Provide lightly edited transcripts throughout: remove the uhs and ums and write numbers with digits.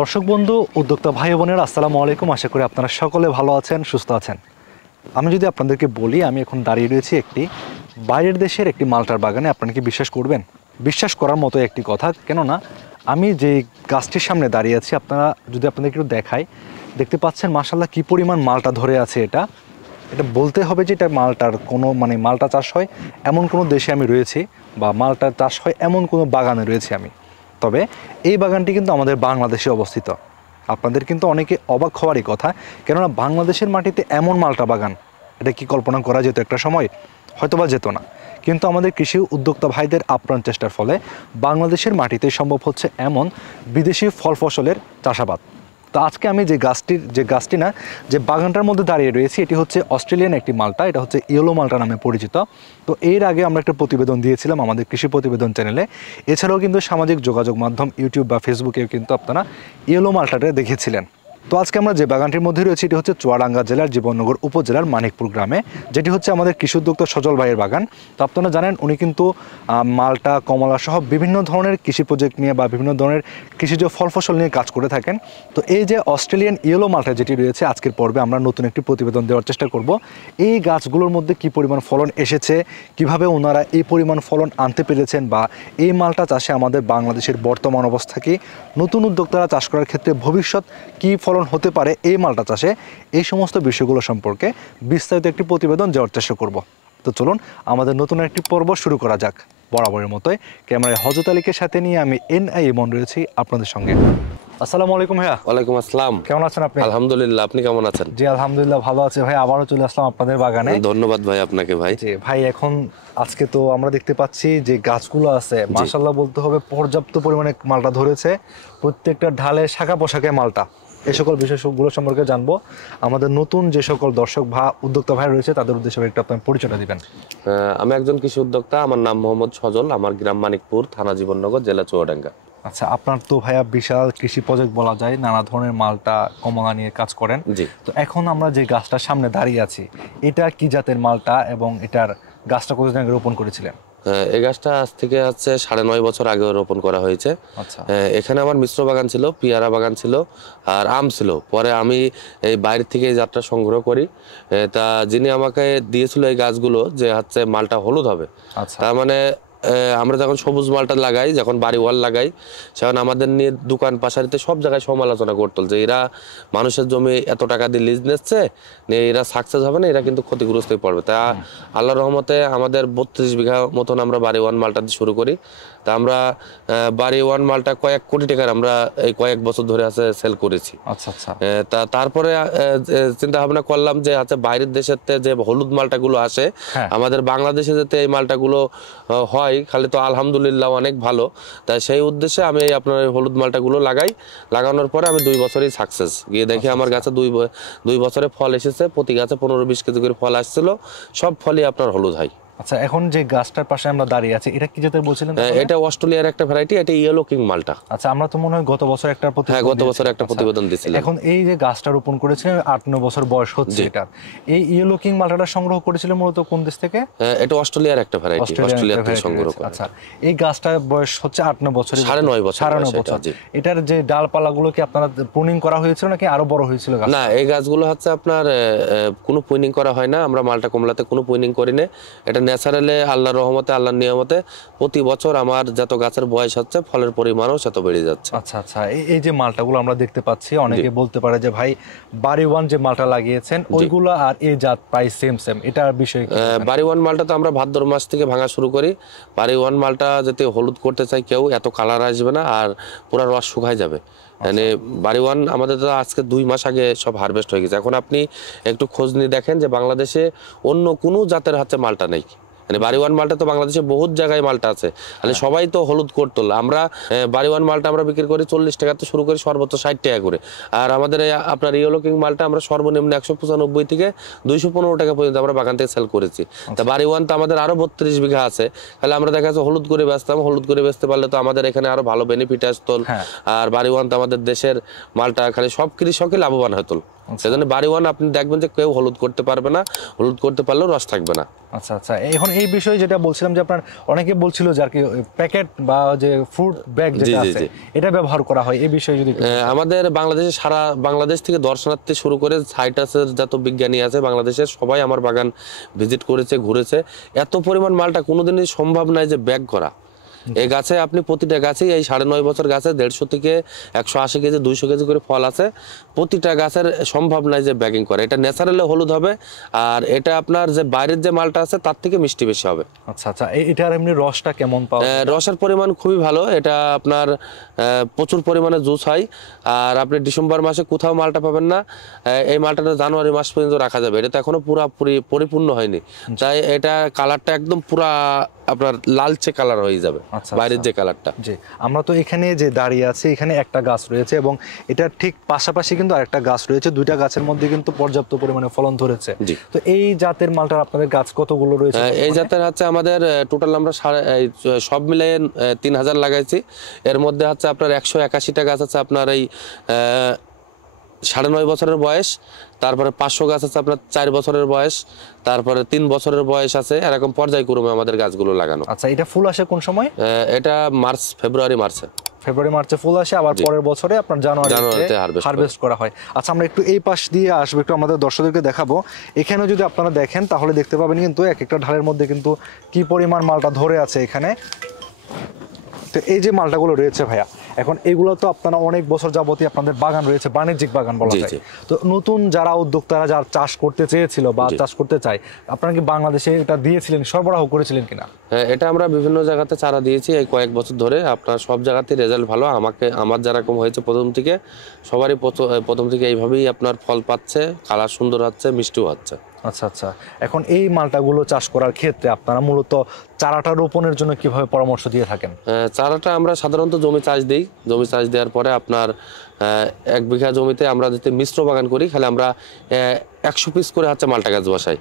দর্শক বন্ধু, উদ্যোক্তা ভাই বোনেরা, আসসালামু আলাইকুম। আশা করি আপনারা সকলে ভালো আছেন, সুস্থ আছেন। আমি যদি আপনাদেরকে বলি, আমি এখন দাঁড়িয়ে রয়েছি একটি বাইরের দেশের একটি মালটার বাগানে। আপনারা কি বিশ্বাস করবেন? বিশ্বাস করার মতো একটি কথা, কেননা আমি যে গাছটির সামনে দাঁড়িয়ে আছি, আপনারা যদি আপনাদের একটু দেখাই, দেখতে পাচ্ছেন মাশাআল্লাহ কি পরিমাণ মালটা ধরে আছে। এটা বলতে হবে যে এটা মালটার কোনো মালটা চাষ হয় এমন কোনো দেশে আমি রয়েছি, বা মালটা চাষ হয় এমন কোনো বাগানে রয়েছি আমি। তবে এই বাগানটি কিন্তু আমাদের বাংলাদেশে অবস্থিত। আপনাদের কিন্তু অনেকে অবাক হওয়ারই কথা, কেননা বাংলাদেশের মাটিতে এমন মালটা বাগান, এটা কি কল্পনা করা যেত একটা সময়? হয়তোবা যেত না। কিন্তু আমাদের কৃষি উদ্যোক্তা ভাইদের আপ্রাণ চেষ্টার ফলে বাংলাদেশের মাটিতে সম্ভব হচ্ছে এমন বিদেশি ফল ফসলের চাষাবাদ। তো আজকে আমি যে বাগানটার মধ্যে দাঁড়িয়ে রয়েছি, এটি হচ্ছে অস্ট্রেলিয়ান একটি মালটা। এটা হচ্ছে ইয়েলো মালটা নামে পরিচিত। তো এর আগে আমরা একটা প্রতিবেদন দিয়েছিলাম আমাদের কৃষি প্রতিবেদন চ্যানেলে। এছাড়াও কিন্তু সামাজিক যোগাযোগ মাধ্যম ইউটিউব বা ফেসবুকেও কিন্তু আপনারা ইয়েলো মালটাটা দেখেছিলেন। তো আজকে আমরা যে বাগানটির মধ্যে রয়েছে, এটি হচ্ছে চুয়াডাঙ্গা জেলার জীবননগর উপজেলার মানিকপুর গ্রামে, যেটি হচ্ছে আমাদের কৃষি উদ্যোক্তা সজল ভাইয়ের বাগান। তো আপনারা জানেন উনি কিন্তু মালটা, কমলা সহ বিভিন্ন ধরনের কৃষি প্রজেক্ট নিয়ে বা বিভিন্ন ধরনের কৃষিজ ফল ফসল নিয়ে কাজ করে থাকেন। তো এই যে অস্ট্রেলিয়ান ইয়েলো মালটা যেটি রয়েছে, আজকের পর্বে আমরা নতুন একটি প্রতিবেদন দেওয়ার চেষ্টা করব। এই গাছগুলোর মধ্যে কি পরিমাণ ফলন এসেছে, কিভাবে ওনারা এই পরিমাণ ফলন আনতে পেরেছেন, বা এই মালটা চাষে আমাদের বাংলাদেশের বর্তমান অবস্থা কি, নতুন উদ্যোক্তারা চাষ করার ক্ষেত্রে ভবিষ্যৎ কি ফলন হতে পারে এই মালটা চাষে, এই সমস্ত বিষয়গুলো সম্পর্কে বিস্তারিত একটি প্রতিবেদন দেওয়ার চেষ্টা করব। তো চলুন আমাদের নতুন একটি পর্ব শুরু করা যাক। বরাবরের মতোই ক্যামেরায় হযরত আলীকে সাথে নিয়ে আমি এনআই ইমন রয়েছি আপনাদের সঙ্গে। আসসালামু আলাইকুম ভাইয়া। ওয়ালাইকুম আসসালাম। কেমন আছেন আপনি? আলহামদুলিল্লাহ, আপনি কেমন আছেন? জি আলহামদুলিল্লাহ ভালো আছে ভাই। আবারও চলে আসলাম আপনাদের বাগানে। ধন্যবাদ ভাই আপনাকে। ভাই জি ভাই, এখন আজকে তো আমরা দেখতে পাচ্ছি যে গাছগুলো আছে, মাশাআল্লাহ বলতে হবে পর্যাপ্ত পরিমাণে মালটা ধরেছে। প্রত্যেকটা ঢালে শাখা পোশাকে মালটা। এই সকল বিষয়গুলো সম্পর্কে জানবো। আমাদের নতুন যে সকল দর্শক বা উদ্যোক্তা ভাই রয়েছে তাদের উদ্দেশ্যে একটু আপনার পরিচয়টা দিবেন। আমি একজন কৃষি উদ্যোক্তা, আমার নাম মোহাম্মদ সজল, আমার গ্রাম মানিকপুর, থানা জীবননগর, জেলা চুয়াডাঙ্গা। আচ্ছা, আপনার তো ভাইয়া বিশাল কৃষি প্রজেক্ট বলা যায়, নানা ধরনের মালটা, কমলা নিয়ে কাজ করেন। জি। তো এখন আমরা যে গাছটার সামনে দাঁড়িয়ে আছি, এটা কি জাতের মালটা এবং এটার গাছটা কতদিন আগে রোপণ করেছিলেন? এই গাছটা আজ থেকে 9.5 বছর আগে রোপণ করা হয়েছে। আচ্ছা। এখানে আমার মিশ্র বাগান ছিল, পেয়ারা বাগান ছিল, আর আম ছিল। পরে আমি এই বাইরে থেকে এই জাতটা সংগ্রহ করি। তা যিনি আমাকে দিয়েছিল এই গাছগুলো, যে মালটা হলুদ হবে, আচ্ছা। তার মানে আমরা যখন সবুজ মালটা লাগাই, যখন বাড়ি ওয়াল লাগাই, সেখন আমাদের নিয়ে দোকান পাশারিতে সব জায়গায় সমালোচনা করতো যে এরা মানুষের জমি এত টাকা দিয়ে লিজ নিচ্ছে, এরা সাকসেস হবে না, এরা কিন্তু ক্ষতিগ্রস্ত হয়ে পড়বে। তা আল্লাহর রহমতে আমাদের 32 বিঘা মতন আমরা বাড়ি ওয়ান মালটা দিয়ে শুরু করি। তা আমরা বাড়ি ওয়ান মালটা কয়েক কোটি টাকার আমরা এই কয়েক বছর ধরে সেল করেছি। আচ্ছা আচ্ছা। তারপরে চিন্তা ভাবনা করলাম যে বাইরের দেশের যে হলুদ মালটাগুলো আসে, আমাদের বাংলাদেশে যাতে এই মালটাগুলো হয়, খালি তো আলহামদুলিল্লাহ অনেক ভালো। তাই সেই উদ্দেশ্যে আমি আপনার হলুদ মালটাগুলো লাগানোর পরে আমি 2 বছরই সাকসেস গিয়ে দেখি আমার গাছে 2 বছরে ফল এসেছে। প্রতি গাছে 15-20 কেজি করে ফল আসছিল, সব ফলই আপনার হলুদ হয়। আচ্ছা, এখন যে গাছটার পাশে আমরা দাঁড়িয়ে আছি, এটা কি জাতের বলছিলেন? এটা অস্ট্রেলিয়ার একটা ভ্যারাইটি, এটা ইয়েলো কিং মালটা। আচ্ছা, আমরা তো মনে হয় গত বছর একটা প্রতিবেদন দিয়েছিলাম। এখন এই যে গাছটা রোপণ করেছিলেন, 8-9 বছর বয়স হচ্ছে এটা, এই ইয়েলো কিং মালটাটা সংগ্রহ করেছিলেন মূলত কোন দেশ থেকে? এটা অস্ট্রেলিয়ার একটা ভ্যারাইটি, অস্ট্রেলিয়া থেকে সংগ্রহ করা। আচ্ছা, এই গাছটার বয়স হচ্ছে 8-9 বছর, 9.5 বছর। এটার যে ডালপালাগুলো কি আপনারা প্রুনিং করা হয়েছিল নাকি আরো বড় হয়েছিল? না, এই গাছগুলো আপনার কোনো প্রুনিং করা হয় না। আমরা মালটা কমলাতে কোনো প্রুনিং করি না। এটা ন্যাচারালি আল্লাহর রহমতে, আল্লাহর নিয়ামতে প্রতি বছর আমার যত গাছের বয়স হচ্ছে, ফলের পরিমাণও তত বেড়ে যাচ্ছে। আচ্ছা আচ্ছা, এই যে মালটাগুলো আমরা দেখতে পাচ্ছি, অনেকে বলতে পারে যে ভাই বাড়ি ওয়ান যে মালটা লাগিয়েছেন ওইগুলো আর এই জাত প্রায় সেম, এটার বিষয় কি? বাড়ি ওয়ান মালটা তো আমরা ভাদ্র মাস থেকে ভাঙা শুরু করি। বাড়ি ওয়ান মালটা যদি হলুদ করতে চাই কেউ, এত কালার আসবে না আর পুরো রস শুকায় যাবে। মানে বাড়ি ওয়ান আমাদের তো আজকে 2 মাস আগে সব হারভেস্ট হয়ে গেছে। এখন আপনি একটু খোঁজ নিয়ে দেখেন যে বাংলাদেশে অন্য কোনো জাতের মালটা নেই। মানে বাড়ি ওয়ান মালটা তো বাংলাদেশে বহুত জায়গায় মালটা আছে, মানে সবাই তো হলুদ করতো। আমরা বাড়ি ওয়ান মালটা আমরা বিক্রি করি 40 টাকা থেকে শুরু করি, সর্বোচ্চ 60 টাকা করে। আর আমাদের আপনার ইয়েলো কিং মালটা আমরা সর্বনিম্ন 195 থেকে 215 টাকা পর্যন্ত আমরা বাগান থেকে সেল করেছি। তা বাড়ি ওয়ান তো আমাদের আরো 32 বিঘা আছে, তাহলে আমরা দেখা যাচ্ছে হলুদ করে বেচতাম। হলুদ করে বেচতে পারলে তো আমাদের এখানে আরো ভালো বেনিফিট আসতো। আর বাড়ি ওয়ান তো আমাদের দেশের মালটা, খালি সব কৃষকই লাভবান হতো। সেজন্য বাড়ি ওয়ান আপনি দেখবেন যে কেউ হলুদ করতে পারবে না, হলুদ করতে পারলেও রস থাকবে না। আচ্ছা আচ্ছা, এখন এই বিষয়ে যেটা বলছিলাম যে আপনার অনেকে বলছিল যে আর কি প্যাকেট বা যে ফ্রুট ব্যাগ যেটা আছে এটা ব্যবহার করা হয়, এই বিষয়ে যদি আমাদের বাংলাদেশে সারা বাংলাদেশ থেকে দর্শনার্থী শুরু করে সাইটাসের যত বিজ্ঞানী আছে বাংলাদেশের সবাই আমার বাগান ভিজিট করেছে, ঘুরেছে। এত পরিমাণ মালটা কোনোদিনই সম্ভব নয় যে ব্যাগ করা। এই গাছে আপনি প্রতিটা গাছেই এই 9.5 বছর গাছে 150 থেকে 180 কেজি 200 কেজি করে ফল আছে। প্রতিটা গাছের সম্ভব নয় যে ব্যাগিং করে। এটা ন্যাচারালি হলুদ হবে, আর এটা আপনার যে বাইরের যে মালটা আছে তার থেকে মিষ্টি বেশি হবে। আচ্ছা আচ্ছা, এটার এমনি রসটা কেমন পাওয়া যায়? রসের পরিমাণ খুবই ভালো। এটা আপনার প্রচুর পরিমাণে জুস হয়। আর আপনি ডিসেম্বর মাসে কোথাও মালটা পাবেন না। এই মালটাটা জানুয়ারি মাস পর্যন্ত রাখা যাবে। এটা তো এখনো পুরোপুরি পরিপূর্ণ হয়নি, তাই এটা কালারটা একদম পুরা আপনার লালচে কালার হয়ে যাবে বাইরের যে কালারটা। জি, আমরা তো এখানে যে দাঁড়িয়ে আছি এখানে একটা গাছ রয়েছে এবং এটা ঠিক পাশাপাশি কিন্তু আরেকটা গাছ রয়েছে, দুইটা গাছের মধ্যে কিন্তু পর্যাপ্ত পরিমাণে ফলন ধরেছে। তো এই জাতের মালটার আপনাদের গাছ কতগুলো রয়েছে? এই জাতের হচ্ছে আমাদের টোটাল আমরা সব মিলিয়ে 3000 লাগাইছি। এর মধ্যে হচ্ছে আপনার 181টা গাছ আছে আপনার এই 9.5 বছরের বয়স, তারপরে 500 গাছ আছে আপনার 4 বছরের বয়স, তারপরে 3 বছরের বয়স আছে। এরকম পর্যায়ক্রমে আমাদের গাছগুলো লাগানো। আচ্ছা, এটা ফুল আসে কোন সময়? এটা ফেব্রুয়ারি মার্চে ফুল আসে, আবার পরের বছরে আপনার জানুয়ারিতে হারভেস্ট করা হয়। আচ্ছা, আমরা একটু এই পাশ দিয়ে আসবো, একটু আমাদের দর্শকদেরকে দেখাবো। এখানে যদি আপনারা দেখেন তাহলে দেখতে পাবেন কিন্তু এক একটা ঢালের মধ্যে কিন্তু কি পরিমাণ মালটা ধরে আছে এখানে। তো এই যে মালটাগুলো রয়েছে ভাইয়া, এখন এগুলো তো আপনারা অনেক বছর যাবতই আপনাদের বাগান রয়েছে, বাণিজ্যিক বাগান বলা যায়। তো নতুন যারা উদ্যোক্তারা যারা চাষ করতে চেয়েছিল বা চাষ করতে চায়, আপনারা কি বাংলাদেশে এটা দিয়েছিলেন, সরবরাহ করেছিলেন কিনা? এটা আমরা বিভিন্ন জায়গাতে চারা দিয়েছি এই কয়েক বছর ধরে। আপনার সব জায়গাতে রেজাল্ট ভালো। আমার যেরকম হয়েছে প্রথম থেকে, সবারই প্রথম থেকে এইভাবেই আপনার ফল পাচ্ছে, কালার সুন্দর হচ্ছে, মিষ্টিও হচ্ছে। আচ্ছা আচ্ছা, এখন এই মালটাগুলো চাষ করার ক্ষেত্রে আপনারা মূলত চারাটা রোপণের জন্য কিভাবে পরামর্শ দিয়ে থাকেন? চারাটা আমরা সাধারণত জমি চাষ দিই। জমি চাষ দেওয়ার পরে আপনার 1 বিঘা জমিতে আমরা যদি মিশ্র বাগান করি, খালি আমরা 100 পিস করে হচ্ছে মালটা গাছ বসাই।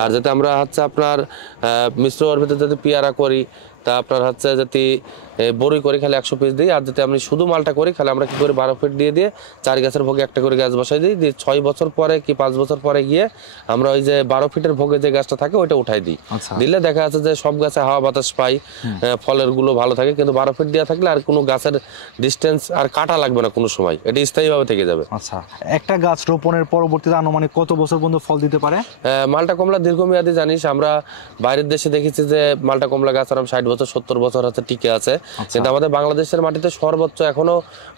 আর যাতে আমরা হচ্ছে আপনার মিশ্র ভিতরে যদি পেয়ারা করি, তা আপনার হচ্ছে যদি বড়ি করি খালি 100 পিস দিই। আর যদি আমি শুধু মালটা করি খালি আমরা কি করি 12 ফিট দিয়ে 4 গাছের ভোগে একটা করে গাছ বসাই দিই। 6 বছর পরে কি 5 বছর পরে গিয়ে আমরা ওই যে 12 ফিটের ভোগে যে গাছটা থাকে ওইটা উঠাই দিই। দিলে দেখা যাচ্ছে যে সব গাছে হাওয়া বাতাস পাই, ফলের গুলো ভালো থাকে। কিন্তু 12 ফিট দেওয়া থাকলে আর কোনো গাছের ডিস্টেন্স আর কাটা লাগবে না কোনো সময়, এটা স্থায়ীভাবে থেকে যাবে। আচ্ছা, একটা গাছ রোপণের পরবর্তীতে আনুমানিক কত বছর পর্যন্ত ফল দিতে পারে? মালটা কমলা দীর্ঘমেয়াদী জানিস, আমরা বাইরের দেশে দেখেছি যে মালটা কমলা গাছ আরাম 60 বছর 70 বছর হচ্ছে টিকে আছে। কিন্তু আমাদের বাংলাদেশের মাটিতে সর্বোচ্চ এখনো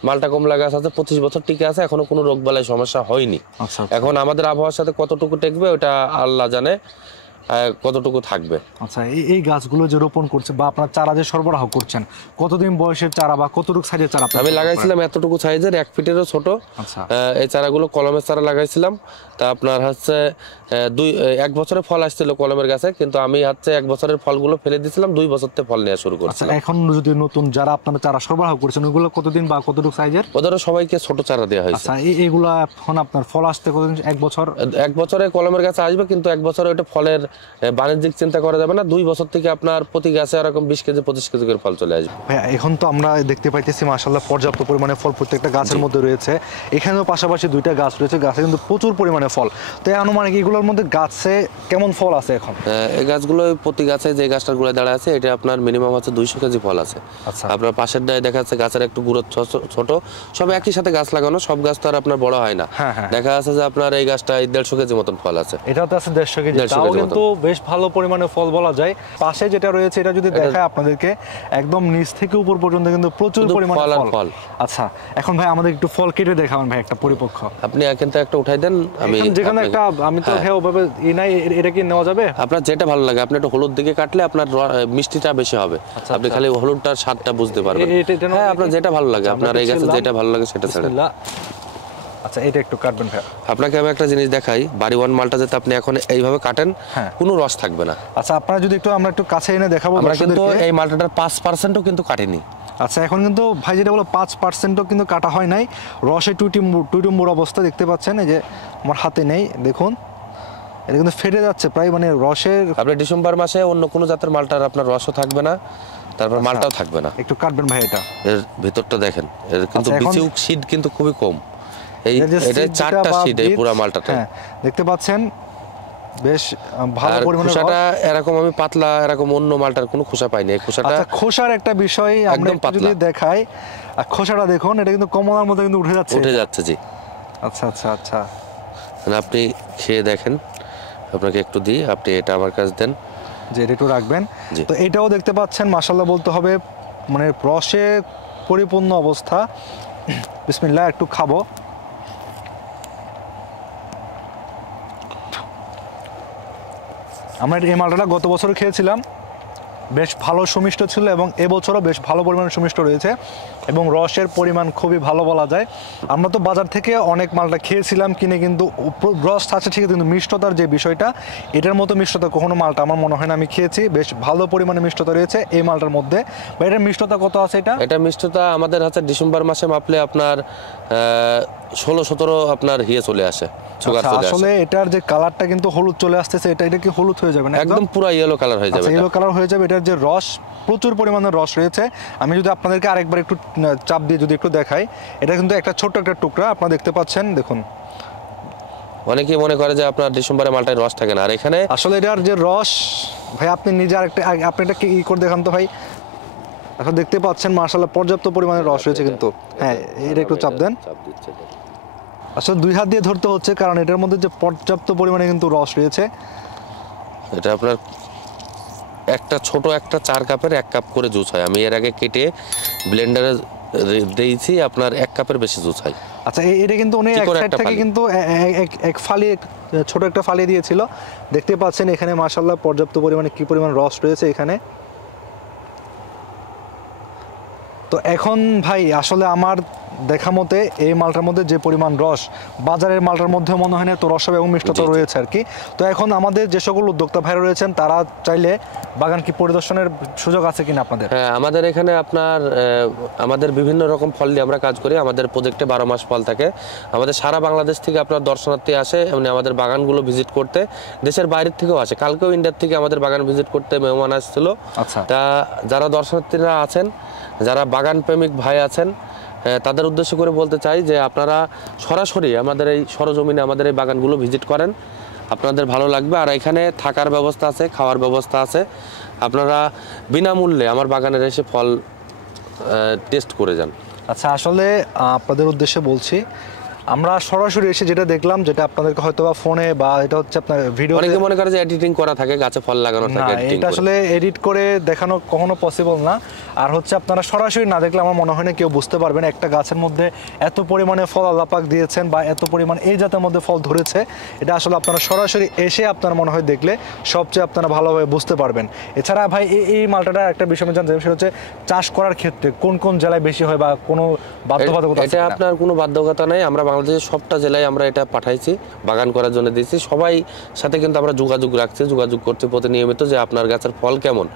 মালটা কমলা গাছ আছে 25 বছর টিকে আছে, এখনো কোনো রোগ বালাই সমস্যা হয়নি। এখন আমাদের আবহাওয়ার সাথে কতটুকু টেকবে ওটা আল্লাহ জানে, কতটুকু থাকবে। আচ্ছা, এই গাছগুলো যে রোপণ করছে বা আপনার চারা যে সরবরাহ করছেন, কতদিন বয়সের চারা বা কতটুকু সাইজের চারা? আমি লাগাইছিলাম এতটুকু সাইজের, 1 ফিটেরও ছোট। এই চারাগুলো কলমের চারা লাগাইছিলাম। তা আপনার হচ্ছে 1 বছরে ফল আসছিল কলমের গাছে, কিন্তু আমি হচ্ছে 1 বছরের ফলগুলো ফেলে দিয়েছিলাম, 2 বছরতে ফল নেওয়া শুরু করছিলাম। এখন যদি নতুন যারা আপনারা চারা সরবরাহ করছেন ওইগুলো কতদিন বা কতটুকু সাইজের? ওদেরও সবাইকে ছোট চারা দেওয়া হয়েছে। আচ্ছা, এইগুলো এখন আপনার ফল আসতে কতদিন? 1 বছর? 1 বছরে কলমের গাছে আসবে, কিন্তু 1 বছরে ওইটা ফলের বাণিজ্যিক চিন্তা করা যাবে না। 2 বছর থেকে আপনার প্রতি গাছে এরকম 20 কেজি 25 কেজি করে ফল চলে আসবে। ভাইয়া, এখন তো আমরা দেখতে পাইতেছি মাশাআল্লাহ পর্যাপ্ত পরিমাণে ফল প্রত্যেকটা গাছের মধ্যে রয়েছে। এখানেও পাশাপাশি 2টা গাছ রয়েছে, গাছে কিন্তু প্রচুর পরিমাণে ফল। তো আনুমানিক এগুলোর মধ্যে গাছে কেমন ফল আছে এখন? এই গাছগুলো প্রতি গাছে যে গাছটার গুলো দাঁড়া আছে এটা আপনার মিনিমাম হচ্ছে 200 কেজি ফল আছে। আপনার পাশের ডায় দেখা যাচ্ছে গাছের একটু গুরুত্ব ছোট, সব একই সাথে গাছ লাগানো, সব গাছ তো আর আপনার বড় হয় না। দেখা যাচ্ছে যে আপনার এই গাছটা 150 কেজি মতন ফল আছে। এটা তো আছে 150 কেজি, তাও কিন্তু বেশ ভালো পরিমাণে ফল বলা যায়। পাশে যেটা রয়েছে এটা যদি দেখায় আপনাদেরকে, একদম নিচ থেকে উপর পর্যন্ত কিন্তু প্রচুর পরিমাণে ফল। আচ্ছা, এখন ভাই আমাদের একটু ফল কেটে দেখাবেন ভাই, একটা পরিপক্ক। আপনি কিন্তু একটা উঠাই দেন, আমি যেখানে একটা, আমি তো হ্যাঁ ওভাবে নাই, এটা কি নেওয়া যাবে? আপনার যেটা ভালো লাগে, আপনি একটু হলুদ দিকে কাটলে আপনার মিষ্টিটা বেশি হবে। আপনি খালি হলুদটার স্বাদটা বুঝতে পারবেন। হ্যাঁ, আপনার যেটা ভালো লাগে, আপনার এই গাছে যেটা ভালো লাগে সেটা ছেড়ে। আচ্ছা, এটা একটু কাটবেন ভাই। আপনাকে আমি একটা জিনিস দেখাই, বাড়ি ওয়ান মালটা যাতে আপনি এখন এইভাবে কাটেন, কোনো রস থাকবে না। আচ্ছা, আপনারা যদি একটু আমরা একটু কাছে এনে দেখাবো। আমরা কিন্তু এই মালটাটার 5%ও কিন্তু কাটেনি। আচ্ছা, এখন কিন্তু ভাই যেটা বলো 5%ও কিন্তু কাটা হয় নাই, রসে টুইটুম্বুর অবস্থা দেখতে পাচ্ছেন। এই যে আমার হাতে নেই, দেখুন এটা কিন্তু ফেটে যাচ্ছে প্রায়, মানে রসের। আপনি ডিসেম্বর মাসে অন্য কোনো জাতের মালটার আপনার রসও থাকবে না, তারপর মালটাও থাকবে না। একটু কাটবেন ভাই, এটা এর ভিতরটা দেখেন, এর কিন্তু বিচি শীত কিন্তু খুবই কম। এই এর যে এটা seed যেটা চারটা বা সিট এই বীজ, পুরা মালটাতে। হ্যাঁ দেখতে পাচ্ছেন বেশ ভালো আর পরিমাণে খোসাটা এরকম আমি পাতলা, এরকম অন্য মালটার কোনো খোসা পাইনি এই খোসাটা। আচ্ছা খোসার একটা বিষয় আমরা একদম একটু পাতলা। যদি দেখাই, আর খোসাটা দেখুন, এটা কিন্তু কমলার মধ্যে কিন্তু উঠে যাচ্ছে। উঠে যাচ্ছে জি। আচ্ছা আচ্ছা আচ্ছা, মানে আপনি খেয়ে দেখেন, আপনাকে একটু দিই, আপনি এটা আমার কাছে দেন। যে এটা একটু রাখবেন। জি। তো এটাও দেখতে পাচ্ছেন মাশাআল্লাহ বলতে হবে, মানে রসে পরিপূর্ণ অবস্থা। বিসমিল্লাহ, একটু খাবো। আমরা এই মালটাটা গত বছর খেয়েছিলাম, বেশ ভালো সুমিষ্ট ছিল এবং এবছরও বেশ ভালো পরিমাণে সুমিষ্ট রয়েছে এবং রসের পরিমাণ খুবই ভালো বলা যায়। আমরা তো বাজার থেকে অনেক মালটা খেয়েছিলাম কিনে, কিন্তু রস আছে ঠিক আছে, কিন্তু মিষ্টতার যে বিষয়টা, এটার মতো মিষ্টতা কখনো মালটা আমার মনে হয় না আমি খেয়েছি। বেশ ভালো পরিমাণে মিষ্টতা রয়েছে এই মালটার মধ্যে। বা এটার মিষ্টতা কত আছে এটা? এটা মিষ্টতা আমাদের হাতে ডিসেম্বর মাসে মাপলে আপনার 16-17 আপনার হিয়ে চলে আসে, সুগার আচ্ছা, চলে আসলে আসে। এটার যে কালারটা কিন্তু হলুদ চলে আসতেছে, এটা কি হলুদ হয়ে যাবে না? একদম পুরো ইয়েলো কালার হয়ে যাবে। ইয়েলো কালার হয়ে যাবে। এটার যে রস, প্রচুর পরিমাণে রস রয়েছে। আমি যদি আপনাদেরকে আরেকবার একটু চাপ দিয়ে যদি একটু দেখাই, এটা কিন্তু একটা ছোট্ট একটা টুকরা আপনারা দেখতে পাচ্ছেন, দেখুন। অনেকেই মনে করে যে আপনার ডিসেম্বরে মালটায় রস থাকে না, আর এখানে আসলে এটার যে রস, ভাই আপনি নিজে আরেকটা আপনি এটা কি করে দেখান তো ভাই। আসলে দেখতে পাচ্ছেন মাশাআল্লাহ পর্যাপ্ত পরিমাণে রস রয়েছে কিন্তু। হ্যাঁ, এটা একটু চাপ দেন। চাপ দিচ্ছে। আসলে 2 হাত দিয়ে ধরতে হচ্ছে, কারণ এটার মধ্যে যে পর্যাপ্ত পরিমাণে কিন্তু রস রয়েছে। এটা আপনার একটা ছোট একটা 4 কাপের 1 কাপ করে জুস হয়। আমি এর আগে কেটে ব্লেন্ডারে দিয়েছি, আপনার 1 কাপের বেশি জুস হয়। আচ্ছা, এটা কিন্তু উনি এক চিকন সাইড একটা থেকে ফালি। কিন্তু এক ফালি, ছোট একটা ফালি দিয়েছিল। দেখতে পাচ্ছেন এখানে মাশাআল্লাহ পর্যাপ্ত পরিমাণে কি পরিমাণ রস রয়েছে এখানে। তো এখন ভাই আসলে আমার দেখা মতে এই মালটার মধ্যে যে পরিমাণ রস, বাজারের মালটার মধ্যে মনে হয় না তো রস এবং মিষ্টতা জি, জি। রয়েছে আর কি। তো এখন আমাদের যে সকল উদ্যোক্তা ভাইরা রয়েছেন, তারা চাইলে বাগান কি পরিদর্শনের সুযোগ আছে কিনা আপনাদের? হ্যাঁ, আমাদের এখানে আপনার আমাদের বিভিন্ন রকম ফল দিয়ে আমরা কাজ করি। আমাদের প্রজেক্টে 12 মাস ফল থাকে। আমাদের সারা বাংলাদেশ থেকে আপনার দর্শনার্থী আসে, এমনি আমাদের বাগানগুলো ভিজিট করতে। দেশের বাইরের থেকেও আসে। কালকেও ইন্ডিয়ার থেকে আমাদের বাগান ভিজিট করতে মেহমান আসছিল। আচ্ছা। তা যারা দর্শনার্থীরা আছেন, যারা বাগান প্রেমিক ভাই আছেন, তাদের উদ্দেশ্য করে বলতে চাই যে আপনারা সরাসরি আমাদের এই সরজমিনে আমাদের এই বাগানগুলো ভিজিট করেন, আপনাদের ভালো লাগবে। আর এখানে থাকার ব্যবস্থা আছে, খাওয়ার ব্যবস্থা আছে। আপনারা বিনামূল্যে আমার বাগানের এসে ফল টেস্ট করে যান। আচ্ছা, আসলে আপনাদের উদ্দেশ্যে বলছি, আমরা সরাসরি এসে যেটা দেখলাম, যেটা আপনাদেরকে হয়তো বা ফোনে বা এটা হচ্ছে আপনার ভিডিও, অনেকে মনে করে যে এডিটিং করা থাকে, গাছে ফল লাগানো না, থাকে, এডিটিং এটা আসলে এডিট করে দেখানো কখনো পসিবল না। আর হচ্ছে আপনারা সরাসরি না দেখলে আমার মনে হয় না কেউ বুঝতে পারবেন একটা গাছের মধ্যে এত পরিমাণে ফল আল্লাহ পাক দিয়েছেন বা এত পরিমাণ এই জাতের মধ্যে ফল ধরেছে। এটা আসলে আপনারা সরাসরি এসে আপনারা মনে হয় দেখলে সবচেয়ে আপনারা ভালোভাবে বুঝতে পারবেন। এছাড়া ভাই এই মালটাটা একটা বিষয় আমি জানতে চাই, সেটা হচ্ছে চাষ করার ক্ষেত্রে কোন কোন জেলায় বেশি হয় বা কোনো বাধ্যবাধকতা আছে এটা কিনা? আপনার কোনো বাধ্যকতা নাই। আমরা বাংলাদেশের সবটা জেলায় আমরা এটা পাঠাইছি, বাগান করার জন্য দিয়েছি। সবাই সাথে কিন্তু আমরা যোগাযোগ রাখছি, যোগাযোগ করতে প্রতিনিয়মিত যে আপনার গাছের ফল কেমন।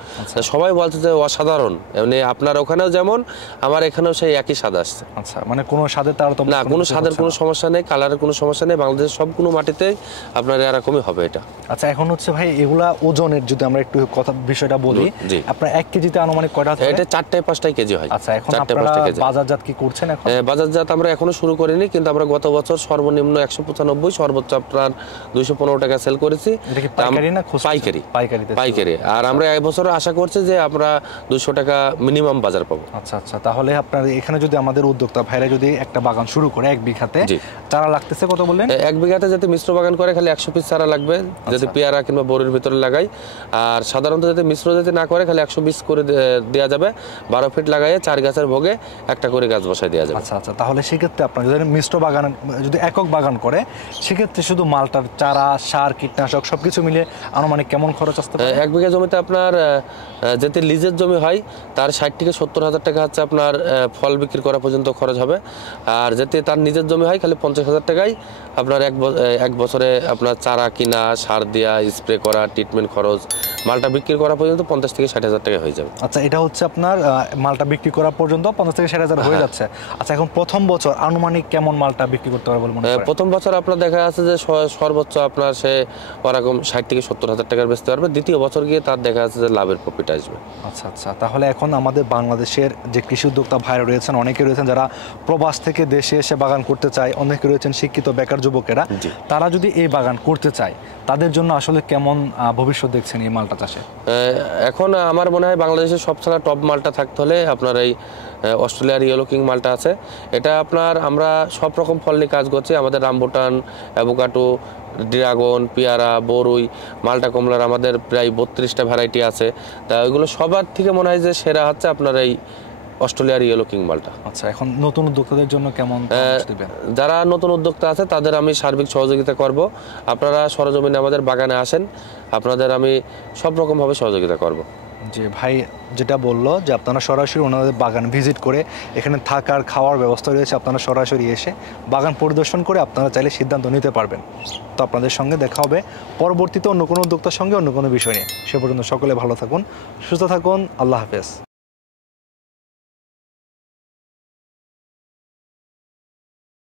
সবাই বলছে যে অসাধারণ, এমনি আপনার ওখানেও যেমন আমার এখানেও সেই একই স্বাদ আসছে। আচ্ছা, মানে কোনো স্বাদের তারতম্য না, কোনো স্বাদের কোনো সমস্যা নেই, কালারের কোনো সমস্যা নেই। বাংলাদেশের সব কোনো মাটিতেই আপনার এরকমই হবে এটা। আচ্ছা, এখন হচ্ছে ভাই এগুলা ওজনের যদি আমরা একটু কথা বিষয়টা বলি, জি। আপনার 1 কেজিতে আনুমানিক কয়টা থাকে? এটা 4-5 কেজি হয়। আচ্ছা, এখন 4-5 আপনারা কেজি। বাজারজাত কি করছেন এখন? বাজারজাত আমরা এখনো শুরু করিনি, কিন্তু আমরা গত বছর সর্বনিম্ন 195, সর্বোচ্চ আপনার 215 টাকা সেল করেছি। এটা কি পাইকারি না খুচরা? পাইকারি। পাইকারিতে ছিল। পাইকারি। আর আমরা এবছর আশা করছি যে আমরা 200 টাকা মিনিমাম বাজার পাবো। আচ্ছা আচ্ছা, তাহলে আপনার এখানে যদি আমাদের উদ্যোক্তা ভাইরা যদি একটা বাগান শুরু করে 1 বিঘাতে, জি। চারা লাগতেছে কত বললেন? 1 বিঘাতে যদি মিশ্র বাগান করে খালি 100 পিস চারা লাগবে, যদি পেয়ারা কিংবা বড়ির ভিতরে লাগাই। আর সাধারণত যদি মিশ্র যদি না করে খালি 120 করে দেওয়া যাবে। 12 ফিট লাগাইয়ে 4 গাছের ভোগে একটা করে গাছ বসায় দেওয়া যাবে। আচ্ছা আচ্ছা, তাহলে সেক্ষেত্রে আপনার যদি মিশ্র বাগান, যদি একক বাগান করে, সেক্ষেত্রে শুধু মালটার চারা, সার, কীটনাশক সবকিছু মিলে আনুমানিক কেমন খরচ আসতে পারে? 1 বিঘা জমিতে আপনার যেতে লিজের জমি হয় তার 60 থেকে 70 হাজার টাকা হচ্ছে আপনার ফল বিক্রি করা পর্যন্ত খরচ হবে। আর যেতে তার নিজের জমি হয় খালি 50,000 টাকায় আপনার এক বছরে আপনার চারা কিনা, সার দেওয়া, স্প্রে করা, ট্রিটমেন্ট খরচ, মালটা বিক্রি করা পর্যন্ত 50 থেকে 60 হাজার টাকা হয়ে যাবে। আচ্ছা, এটা হচ্ছে আপনার মালটা বিক্রি করা পর্যন্ত 50 থেকে 60 হাজার হয়ে যাচ্ছে। আচ্ছা, এখন প্রথম বছর আনুমানিক কেমন মালটা বিক্রি করতে পারবে বলে মনে করেন? প্রথম বছর আপনার দেখা যাচ্ছে যে সর্বোচ্চ আপনার সে ওরকম 60 থেকে 70 হাজার টাকার বেচতে পারবে। দ্বিতীয় বছর গিয়ে তার দেখা যাচ্ছে যে লাভের প্রফিট আসবে। আচ্ছা আচ্ছা, তাহলে এখন আমাদের বাংলাদেশের যে কৃষি উদ্যোক্তা ভাইরা রয়েছেন, অনেকে রয়েছেন যারা প্রবাস থেকে দেশে এসে বাগান করতে চায়, অনেকে রয়েছেন শিক্ষিত বেকার যুবকেরা, জি। তারা যদি এই বাগান করতে চায় তাদের জন্য আসলে কেমন ভবিষ্যৎ দেখছেন এই মালটা চাষে? এখন আমার মনে হয় বাংলাদেশের সবচেয়ে টপ মালটা থাকতে হলে আপনার এই অস্ট্রেলিয়ার ইয়েলো কিং মালটা আছে। এটা আপনার আমরা সব রকম ফল নিয়ে কাজ করছি। আমাদের রামবুটান, অ্যাভোকাডো, ড্রাগন, পেয়ারা, বরুই, মালটা কমলার আমাদের প্রায় 32টা ভ্যারাইটি আছে। তা ওইগুলো সবার থেকে মনে হয় যে সেরা হচ্ছে আপনার এই অস্ট্রেলিয়ার ইয়েলো কিং মালটা। আচ্ছা, এখন নতুন উদ্যোক্তাদের জন্য কেমন পরামর্শ দিবেন? যারা নতুন উদ্যোক্তা আছে তাদের আমি সার্বিক সহযোগিতা করব। আপনারা সরজমিনে আমাদের বাগানে আসেন, আপনাদের আমি সব রকমভাবে সহযোগিতা করব। যে ভাই যেটা বললো যে আপনারা সরাসরি ওনাদের বাগান ভিজিট করে, এখানে থাকার খাওয়ার ব্যবস্থা রয়েছে, আপনারা সরাসরি এসে বাগান পরিদর্শন করে আপনারা চাইলে সিদ্ধান্ত নিতে পারবেন। তো আপনাদের সঙ্গে দেখা হবে পরবর্তীতে অন্য কোনো উদ্যোক্তার সঙ্গে অন্য কোনো বিষয় নিয়ে। সে পর্যন্ত সকলে ভালো থাকুন, সুস্থ থাকুন, আল্লাহ হাফেজ।